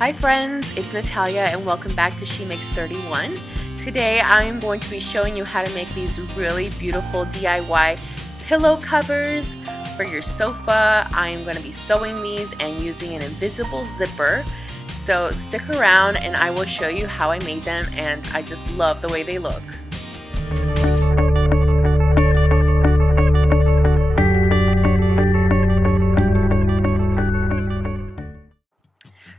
Hi friends, it's Natalia and welcome back to She Makes 31. Today I am going to be showing you how to make these really beautiful DIY pillow covers for your sofa. I am going to be sewing these and using an invisible zipper. So stick around and I will show you how I made them, and I just love the way they look.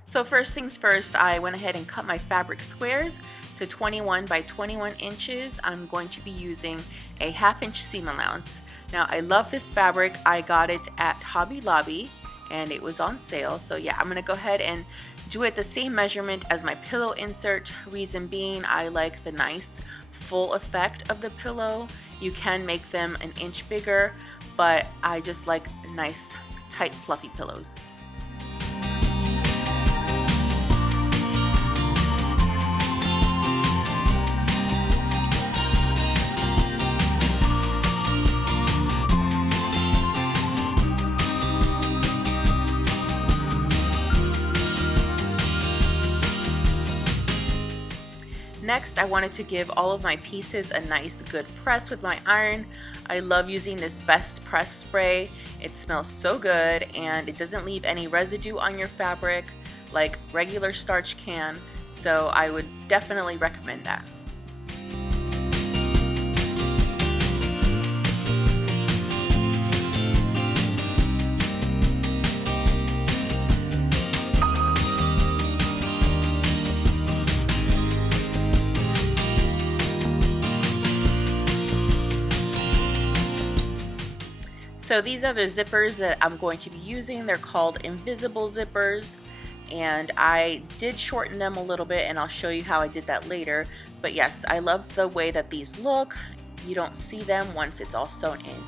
So first things first, I went ahead and cut my fabric squares to 21 by 21 inches. I'm going to be using a 1/2 inch seam allowance. Now I love this fabric. I got it at Hobby Lobby and it was on sale. So yeah, I'm gonna go ahead and do it the same measurement as my pillow insert. Reason being, I like the nice full effect of the pillow. You can make them an inch bigger, but I just like nice, tight, fluffy pillows. Next, I wanted to give all of my pieces a nice good press with my iron. I love using this Best Press spray. It smells so good and it doesn't leave any residue on your fabric like regular starch can, so I would definitely recommend that. So these are the zippers that I'm going to be using. They're called invisible zippers, and I did shorten them a little bit and I'll show you how I did that later. But yes, I love the way that these look. You don't see them once it's all sewn in.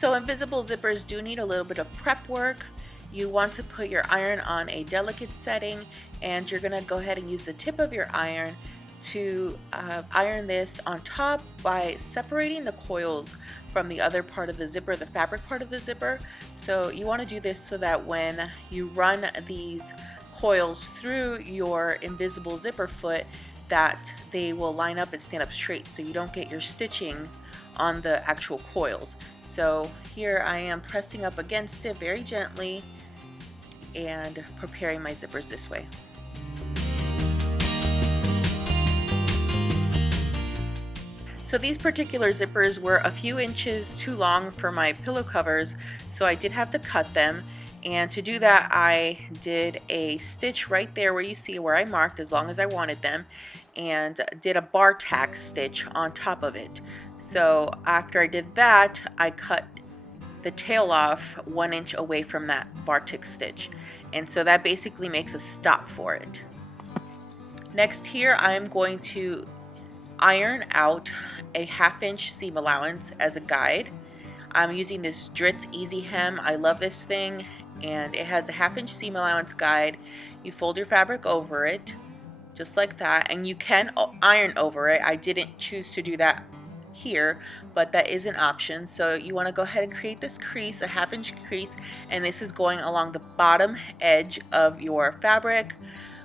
So invisible zippers do need a little bit of prep work. You want to put your iron on a delicate setting, and you're gonna go ahead and use the tip of your iron to iron this on top by separating the coils from the other part of the zipper, the fabric part of the zipper. So you want to do this so that when you run these coils through your invisible zipper foot, that they will line up and stand up straight so you don't get your stitching on the actual coils. So here I am pressing up against it very gently and preparing my zippers this way. So these particular zippers were a few inches too long for my pillow covers, so I did have to cut them. And to do that, I did a stitch right there where you see where I marked as long as I wanted them, and did a bar tack stitch on top of it. So after I did that, I cut the tail off 1 inch away from that bar tack stitch. And so that basically makes a stop for it. Next here, I'm going to iron out a 1/2 inch seam allowance as a guide. I'm using this Dritz Easy Hem. I love this thing, and it has a 1/2 inch seam allowance guide. You fold your fabric over it just like that, and you can iron over it. I didn't choose to do that here, but that is an option. So you want to go ahead and create this crease, a 1/2 inch crease, and this is going along the bottom edge of your fabric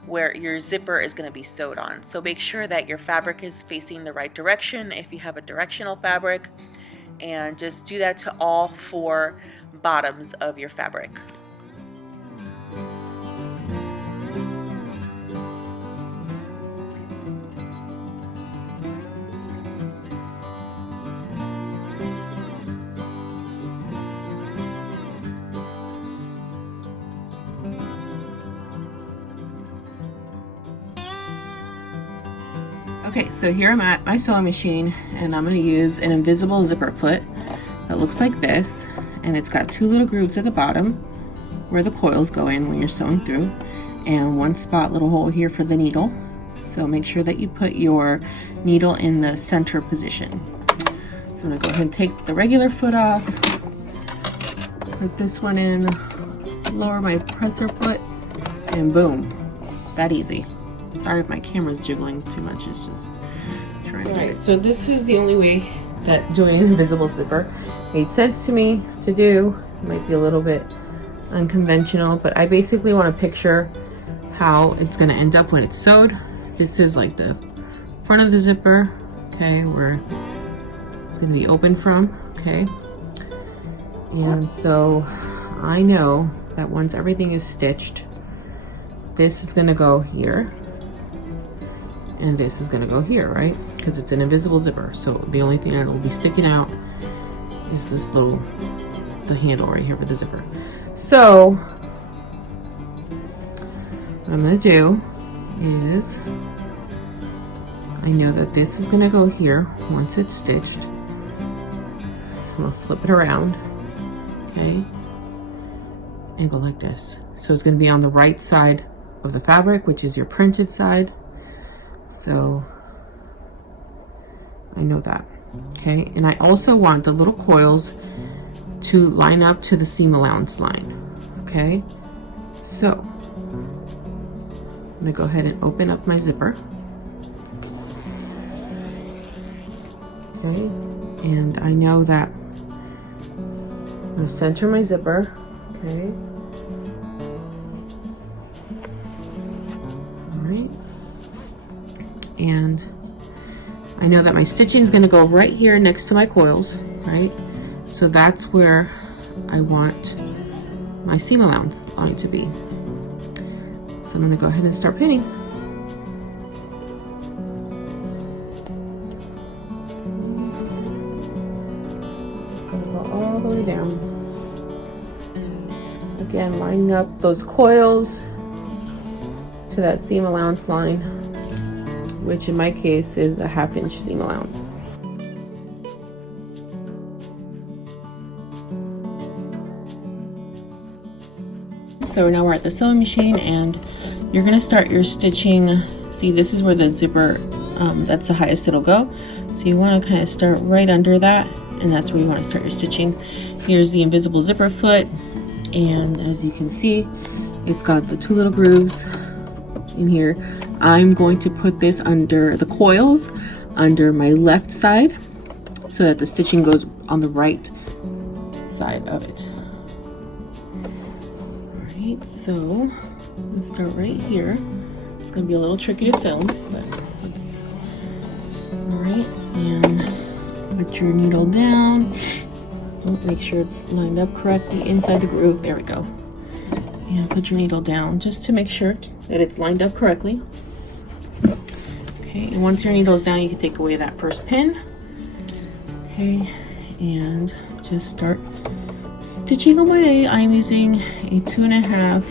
where your zipper is going to be sewed on. So make sure that your fabric is facing the right direction if you have a directional fabric, and just do that to all 4 bottoms of your fabric. Okay, so here I'm at my sewing machine, and I'm going to use an invisible zipper foot that looks like this, and it's got 2 little grooves at the bottom where the coils go in when you're sewing through, and 1 spot little hole here for the needle. So make sure that you put your needle in the center position. So I'm gonna go ahead and take the regular foot off, put this one in, lower my presser foot, and boom, that easy. Sorry if my camera's jiggling too much, it's just trying to get it. So this is the only way that doing an invisible zipper made sense to me to do. It might be a little bit unconventional, but I basically want to picture how it's going to end up when it's sewed. This is like the front of the zipper, okay, where it's going to be open from, okay. And so I know that once everything is stitched, this is going to go here and this is going to go here, right? Because it's an invisible zipper. So the only thing that will be sticking out is this little, the handle right here for the zipper. So what I'm going to do is, I know that this is going to go here once it's stitched. So I'm going to flip it around, okay, and go like this. So it's going to be on the right side of the fabric, which is your printed side. So I know that, okay. And I also want the little coils to line up to the seam allowance line, okay. So I'm gonna go ahead and open up my zipper, okay. And I know that I'm gonna center my zipper, okay. And I know that my stitching is going to go right here next to my coils, right? So that's where I want my seam allowance line to be. So I'm going to go ahead and start pinning. Gonna go all the way down. Again, lining up those coils to that seam allowance line, which in my case is a 1/2 inch seam allowance. So now we're at the sewing machine and you're gonna start your stitching. See, this is where the zipper, that's the highest it'll go. So you wanna kind of start right under that, and that's where you wanna start your stitching. Here's the invisible zipper foot, and as you can see, it's got the 2 little grooves in here. I'm going to put this under the coils, under my left side, so that the stitching goes on the right side of it. Alright, so I'm gonna start right here. It's gonna be a little tricky to film, but it's alright. And put your needle down. Make sure it's lined up correctly inside the groove. There we go. And put your needle down just to make sure that it's lined up correctly. Okay, and once your needle is down, you can take away that first pin. Okay, and just start stitching away. I'm using a 2.5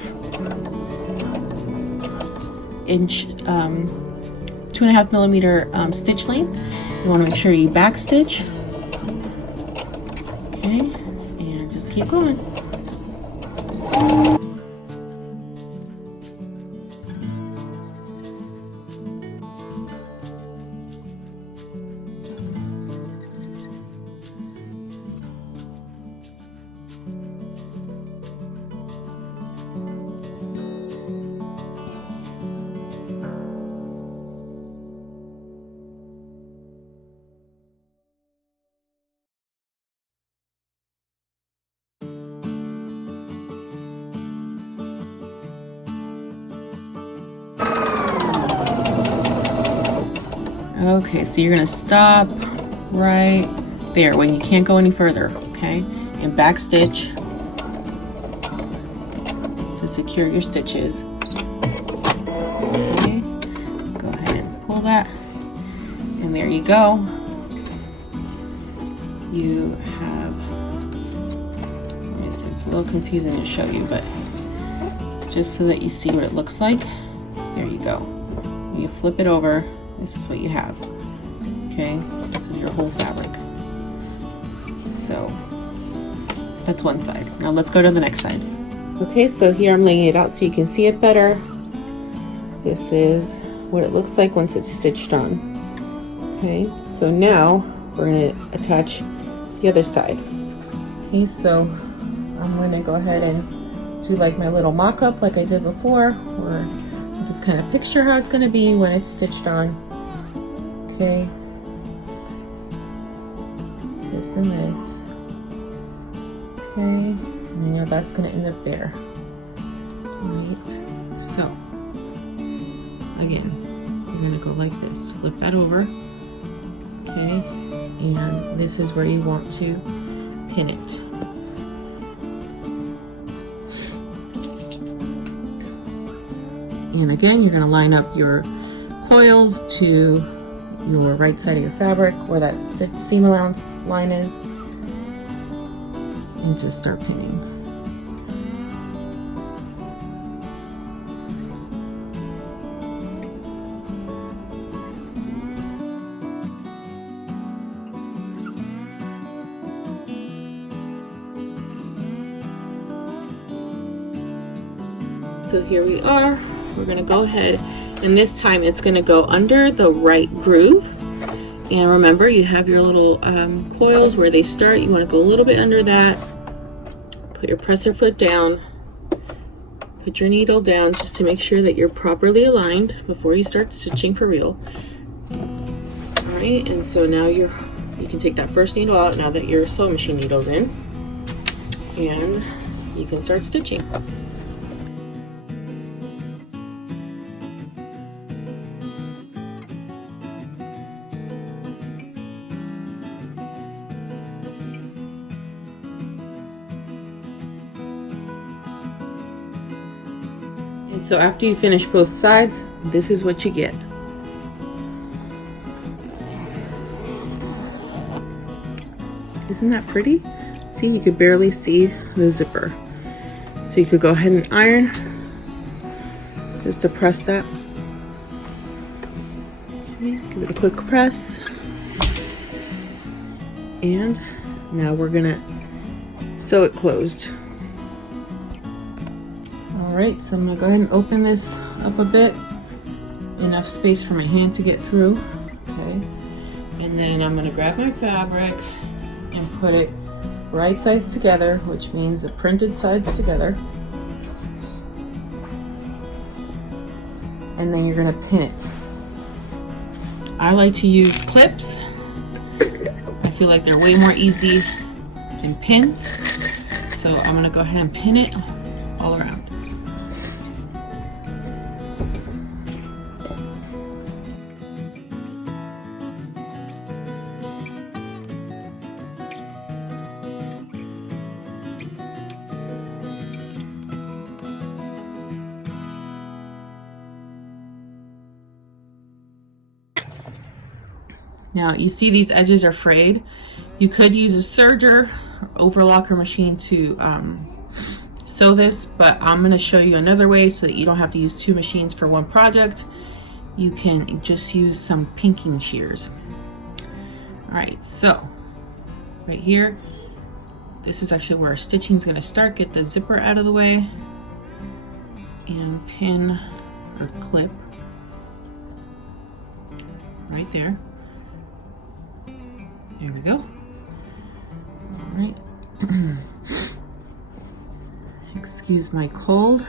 inch, 2.5 millimeter stitch length. You want to make sure you back stitch. Okay, and just keep going. Okay, so you're gonna stop right there when you can't go any further, okay? And back stitch to secure your stitches. Okay, go ahead and pull that, and there you go. You have, let me see, it's a little confusing to show you, but just so that you see what it looks like, there you go. You flip it over. This is what you have, okay? This is your whole fabric. So that's one side. Now let's go to the next side. Okay, so here I'm laying it out so you can see it better. This is what it looks like once it's stitched on. Okay, so now we're going to attach the other side. Okay, so I'm going to go ahead and do like my little mock-up like I did before, or just kind of picture how it's going to be when it's stitched on. Okay, this and this. Okay, and you know that's going to end up there. Right, so again, you're going to go like this, flip that over. Okay, and this is where you want to pin it. And again, you're going to line up your coils to your right side of your fabric where that seam allowance line is, and just start pinning. So here we are. We're going to go ahead, and this time it's going to go under the right groove. And remember, you have your little coils where they start. You want to go a little bit under that. Put your presser foot down. Put your needle down just to make sure that you're properly aligned before you start stitching for real. All right, and so now you can take that first needle out now that your sewing machine needle's in, and you can start stitching. And so after you finish both sides, this is what you get. Isn't that pretty? See, you could barely see the zipper. So you could go ahead and iron, just to press that. Okay, give it a quick press. And now we're gonna sew it closed. Alright, so I'm going to go ahead and open this up a bit. Enough space for my hand to get through. Okay. And then I'm going to grab my fabric and put it right sides together, which means the printed sides together. And then you're going to pin it. I like to use clips. I feel like they're way more easy than pins. So I'm going to go ahead and pin it all around. Now you see these edges are frayed. You could use a serger or overlocker machine to sew this, but I'm going to show you another way so that you don't have to use two machines for one project. You can just use some pinking shears. Alright, so right here, this is actually where our stitching is going to start. Get the zipper out of the way and pin or clip right there. There we go. All right. Excuse my cold.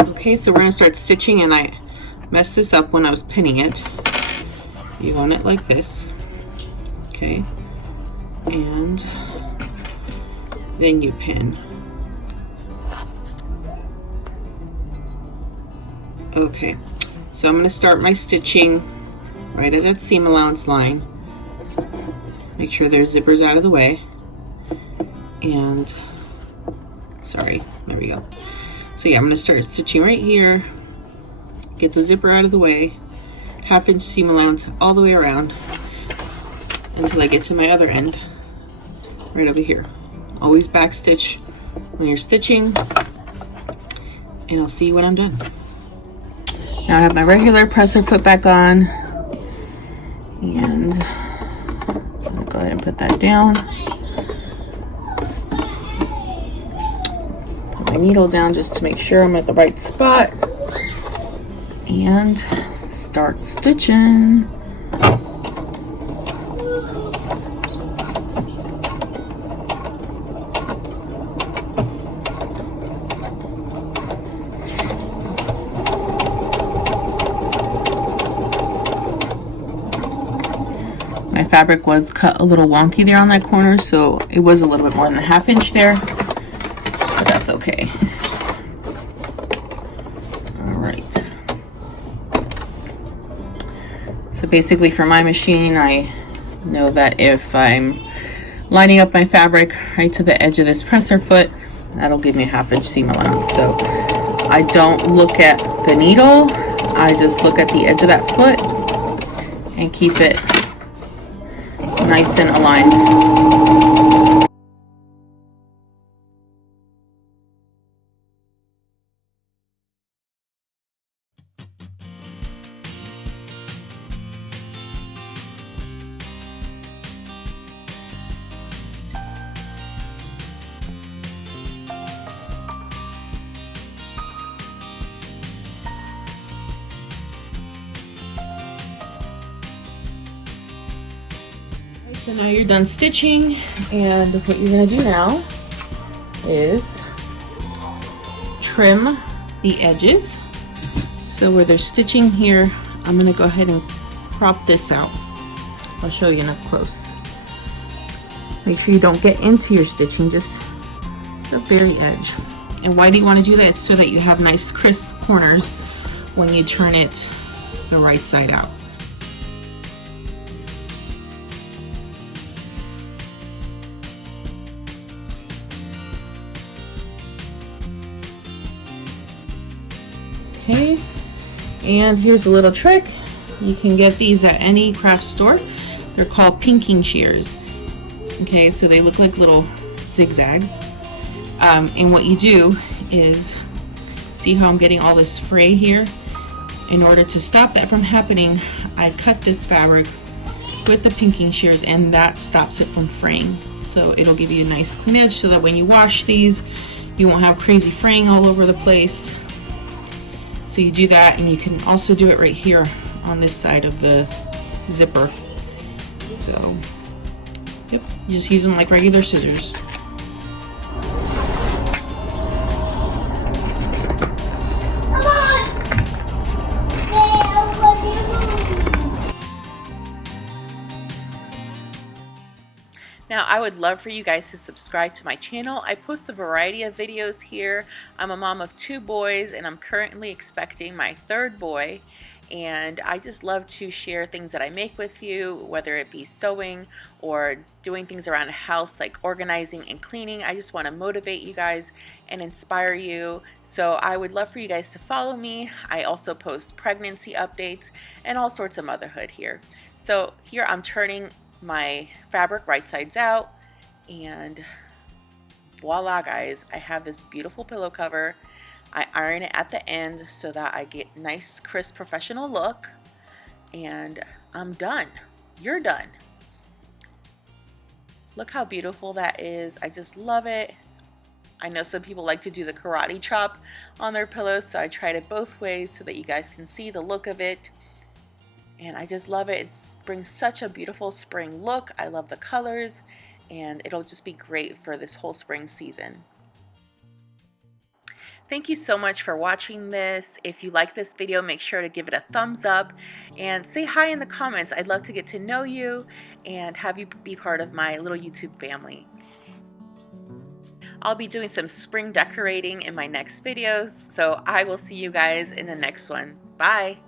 Okay, so we're going to start stitching, and I messed this up when I was pinning it. You want it like this. Okay. And then you pin. Okay, so I'm going to start my stitching right at that seam allowance line. Make sure there's zippers out of the way. And, sorry, there we go. So yeah, I'm going to start stitching right here. Get the zipper out of the way. 1/2 inch seam allowance all the way around until I get to my other end. Right over here. Always back stitch when you're stitching. And I'll see you when I'm done. Now I have my regular presser foot back on, and I'm gonna go ahead and put that down. my needle down just to make sure I'm at the right spot and start stitching. My fabric was cut a little wonky there on that corner, so it was a little bit more than a 1/2 inch there, but that's okay. All right. So basically for my machine, I know that if I'm lining up my fabric right to the edge of this presser foot, that'll give me a 1/2 inch seam allowance. So I don't look at the needle, I just look at the edge of that foot and keep it nice and aligned. So now you're done stitching, and what you're going to do now is trim the edges. So where they're stitching here, I'm going to go ahead and crop this out. I'll show you up close. Make sure you don't get into your stitching, just the very edge. And why do you want to do that? It's so that you have nice crisp corners when you turn it the right side out. Okay, and here's a little trick. You can get these at any craft store. They're called pinking shears. Okay, so they look like little zigzags. And what you do is, see how I'm getting all this fray here? In order to stop that from happening, I cut this fabric with the pinking shears, and that stops it from fraying. So it'll give you a nice clean edge so that when you wash these, you won't have crazy fraying all over the place. So you do that, and you can also do it right here on this side of the zipper. So, yep, you just use them like regular scissors. Now, I would love for you guys to subscribe to my channel. I post a variety of videos here. I'm a mom of 2 boys, and I'm currently expecting my 3rd boy. And I just love to share things that I make with you, whether it be sewing or doing things around the house like organizing and cleaning. I just want to motivate you guys and inspire you. So I would love for you guys to follow me. I also post pregnancy updates and all sorts of motherhood here. So here I'm turning my fabric right sides out, and voila guys, I have this beautiful pillow cover. I iron it at the end so that I get nice crisp professional look, and I'm done. You're done. Look how beautiful that is. I just love it. I know some people like to do the karate chop on their pillows, so I tried it both ways so that you guys can see the look of it. And I just love it. It brings such a beautiful spring look. I love the colors, and it'll just be great for this whole spring season. Thank you so much for watching this. If you like this video, make sure to give it a thumbs up and say hi in the comments. I'd love to get to know you and have you be part of my little YouTube family. I'll be doing some spring decorating in my next videos, so I will see you guys in the next one. Bye!